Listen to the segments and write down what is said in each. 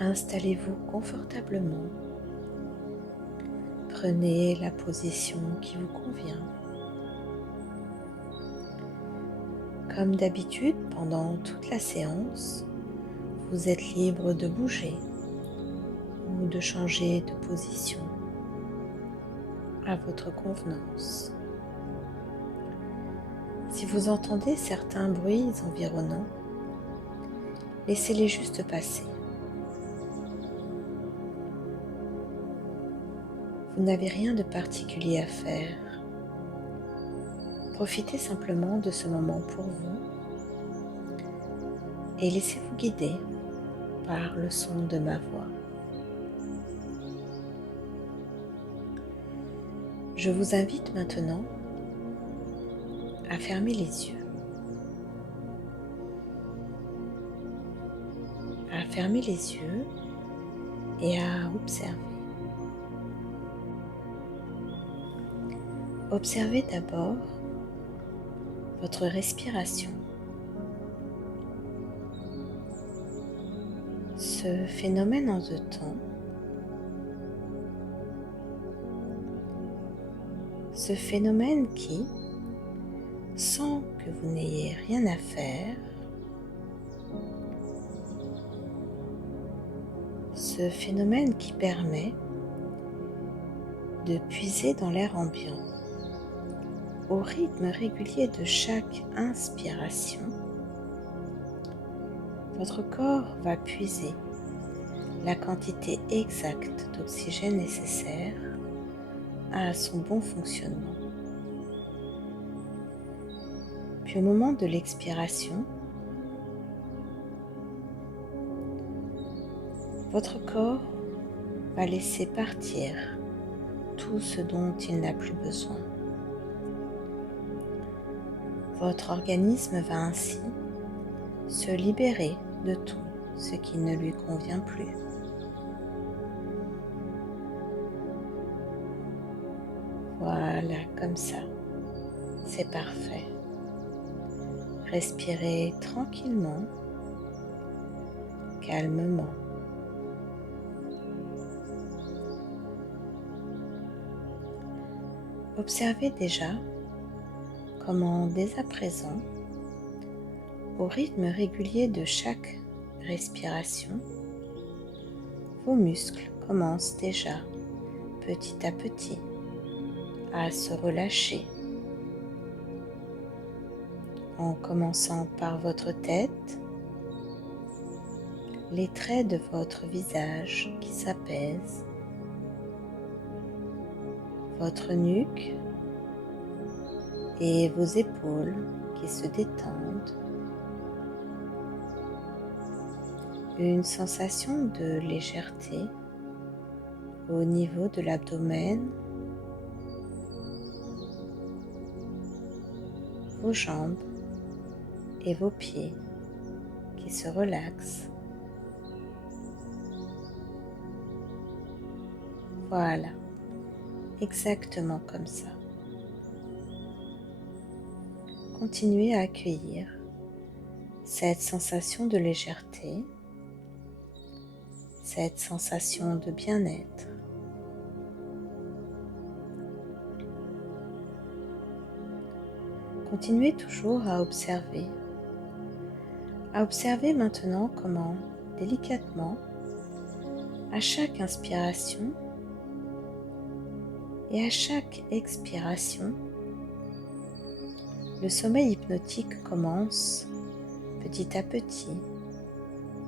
Installez-vous confortablement. Prenez la position qui vous convient. Comme d'habitude, pendant toute la séance, vous êtes libre de bouger ou de changer de position à votre convenance. Si vous entendez certains bruits environnants, laissez-les juste passer. Vous n'avez rien de particulier à faire. Profitez simplement de ce moment pour vous et laissez-vous guider par le son de ma voix. Je vous invite maintenant à fermer les yeux. À fermer les yeux et à observer. Observez d'abord votre respiration. Ce phénomène en deux temps, ce phénomène qui, sans que vous n'ayez rien à faire, ce phénomène qui permet de puiser dans l'air ambiant au rythme régulier de chaque inspiration. Votre corps va puiser la quantité exacte d'oxygène nécessaire à son bon fonctionnement. Puis au moment de l'expiration, votre corps va laisser partir tout ce dont il n'a plus besoin. Votre organisme va ainsi se libérer de tout ce qui ne lui convient plus. Voilà, comme ça, c'est parfait. Respirez tranquillement, calmement. Observez déjà comment, dès à présent, au rythme régulier de chaque respiration, vos muscles commencent déjà, petit à petit, à se relâcher. En commençant par votre tête, les traits de votre visage qui s'apaisent, votre nuque et vos épaules qui se détendent, une sensation de légèreté au niveau de l'abdomen, vos jambes et vos pieds qui se relaxent. Voilà, exactement comme ça. Continuez à accueillir cette sensation de légèreté, cette sensation de bien-être. Continuez toujours à observer maintenant comment, délicatement, à chaque inspiration et à chaque expiration, le sommeil hypnotique commence petit à petit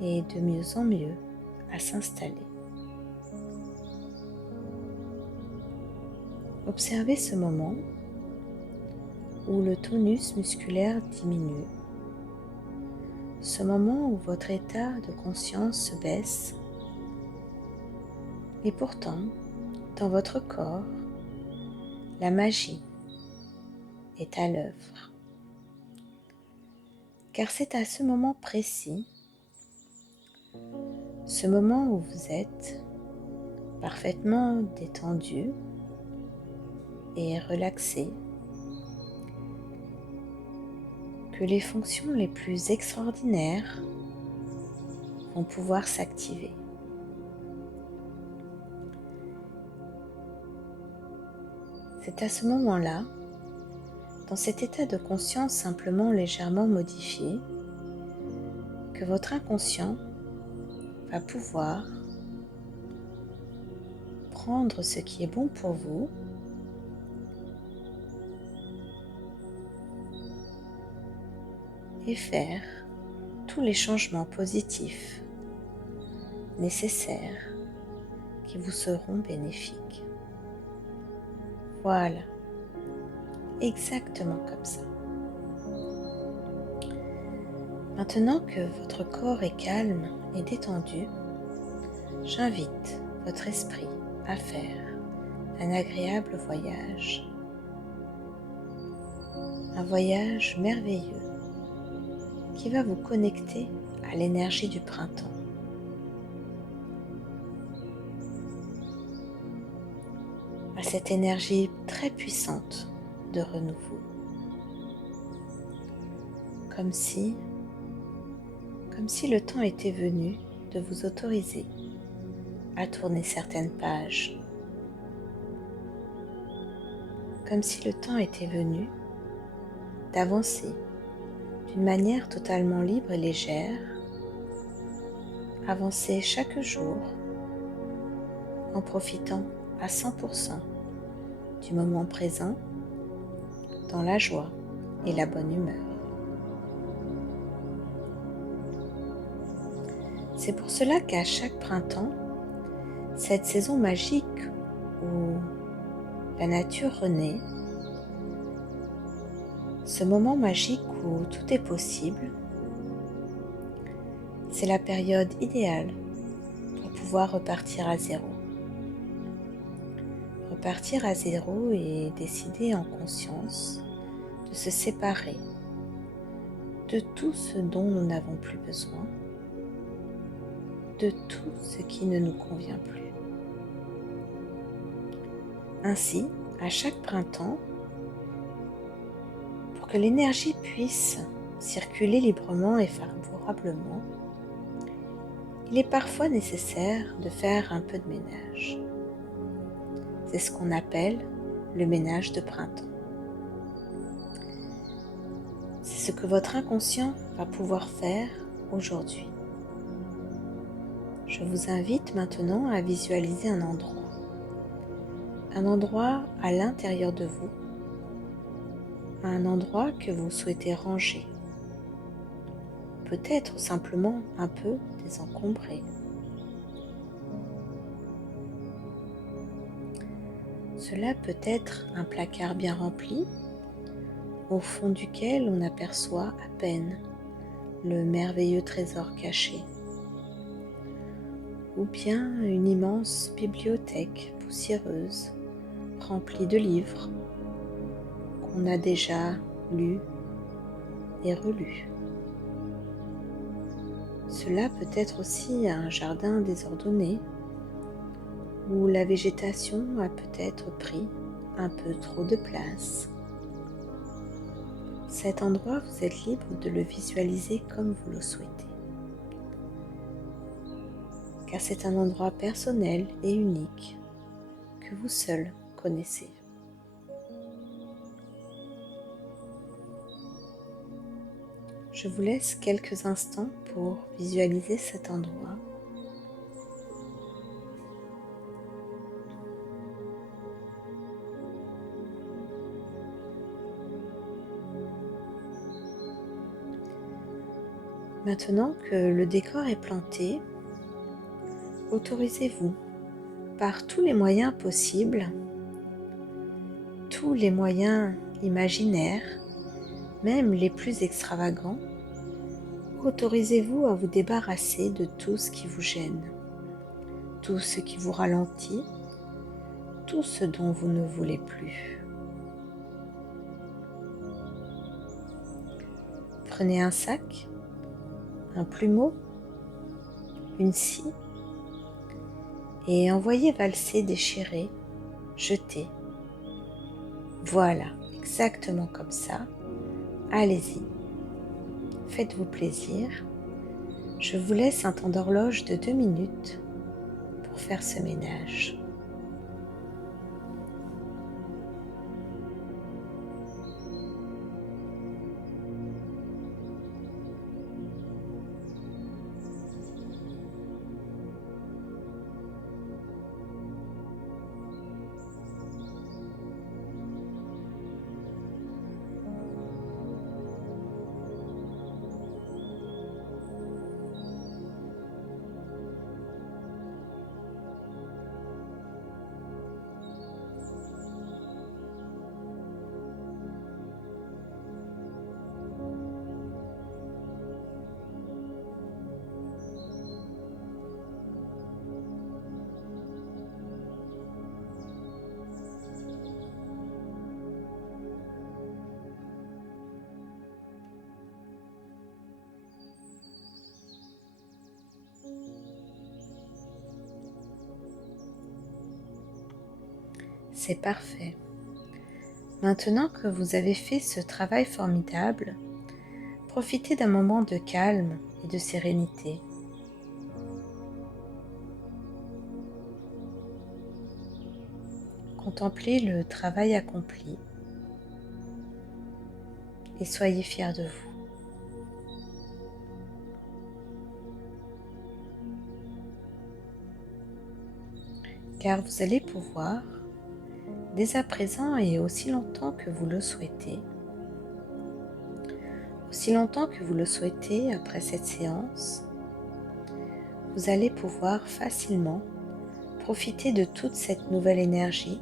et de mieux en mieux à s'installer. Observez ce moment où le tonus musculaire diminue, ce moment où votre état de conscience se baisse et pourtant, dans votre corps, la magie est à l'œuvre. Car c'est à ce moment précis, ce moment où vous êtes parfaitement détendu et relaxé, que les fonctions les plus extraordinaires vont pouvoir s'activer. C'est à ce moment-là, dans cet état de conscience simplement légèrement modifié, que votre inconscient va pouvoir prendre ce qui est bon pour vous et faire tous les changements positifs nécessaires qui vous seront bénéfiques. Voilà, exactement comme ça. Maintenant que votre corps est calme et détendu, j'invite votre esprit à faire un agréable voyage. Un voyage merveilleux qui va vous connecter à l'énergie du printemps. À cette énergie très puissante de renouveau. Comme si le temps était venu de vous autoriser à tourner certaines pages. Comme si le temps était venu d'avancer d'une manière totalement libre et légère, avancer chaque jour en profitant à 100% du moment présent dans la joie et la bonne humeur. C'est pour cela qu'à chaque printemps, cette saison magique où la nature renaît, ce moment magique où tout est possible, c'est la période idéale pour pouvoir repartir à zéro. Repartir à zéro et décider en conscience de se séparer de tout ce dont nous n'avons plus besoin, de tout ce qui ne nous convient plus. Ainsi, à chaque printemps, pour que l'énergie puisse circuler librement et favorablement, il est parfois nécessaire de faire un peu de ménage. C'est ce qu'on appelle le ménage de printemps. C'est ce que votre inconscient va pouvoir faire aujourd'hui. Je vous invite maintenant à visualiser un endroit à l'intérieur de vous, un endroit que vous souhaitez ranger, peut-être simplement un peu désencombré. Cela peut être un placard bien rempli, au fond duquel on aperçoit à peine le merveilleux trésor caché, ou bien une immense bibliothèque poussiéreuse, remplie de livres qu'on a déjà lus et relus. Cela peut être aussi un jardin désordonné, où la végétation a peut-être pris un peu trop de place. Cet endroit, vous êtes libre de le visualiser comme vous le souhaitez, car c'est un endroit personnel et unique que vous seul connaissez. Je vous laisse quelques instants pour visualiser cet endroit. Maintenant que le décor est planté, autorisez-vous par tous les moyens possibles, tous les moyens imaginaires, même les plus extravagants, autorisez-vous à vous débarrasser de tout ce qui vous gêne, tout ce qui vous ralentit, tout ce dont vous ne voulez plus. Prenez un sac, un plumeau, une scie et envoyez valser, déchirer, jeter. Voilà, exactement comme ça. Allez-y, faites-vous plaisir. Je vous laisse un temps d'horloge de 2 minutes. Pour faire ce ménage. C'est parfait. Maintenant que vous avez fait ce travail formidable, profitez d'un moment de calme et de sérénité. Contemplez le travail accompli et soyez fiers de vous. Car vous allez pouvoir, dès à présent et aussi longtemps que vous le souhaitez après cette séance, vous allez pouvoir facilement profiter de toute cette nouvelle énergie,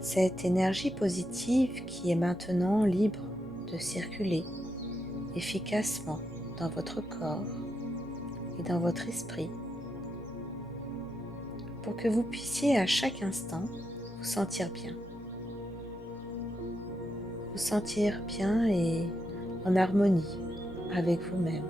cette énergie positive qui est maintenant libre de circuler efficacement dans votre corps et dans votre esprit, pour que vous puissiez à chaque instant vous sentir bien. Vous sentir bien et en harmonie avec vous-même.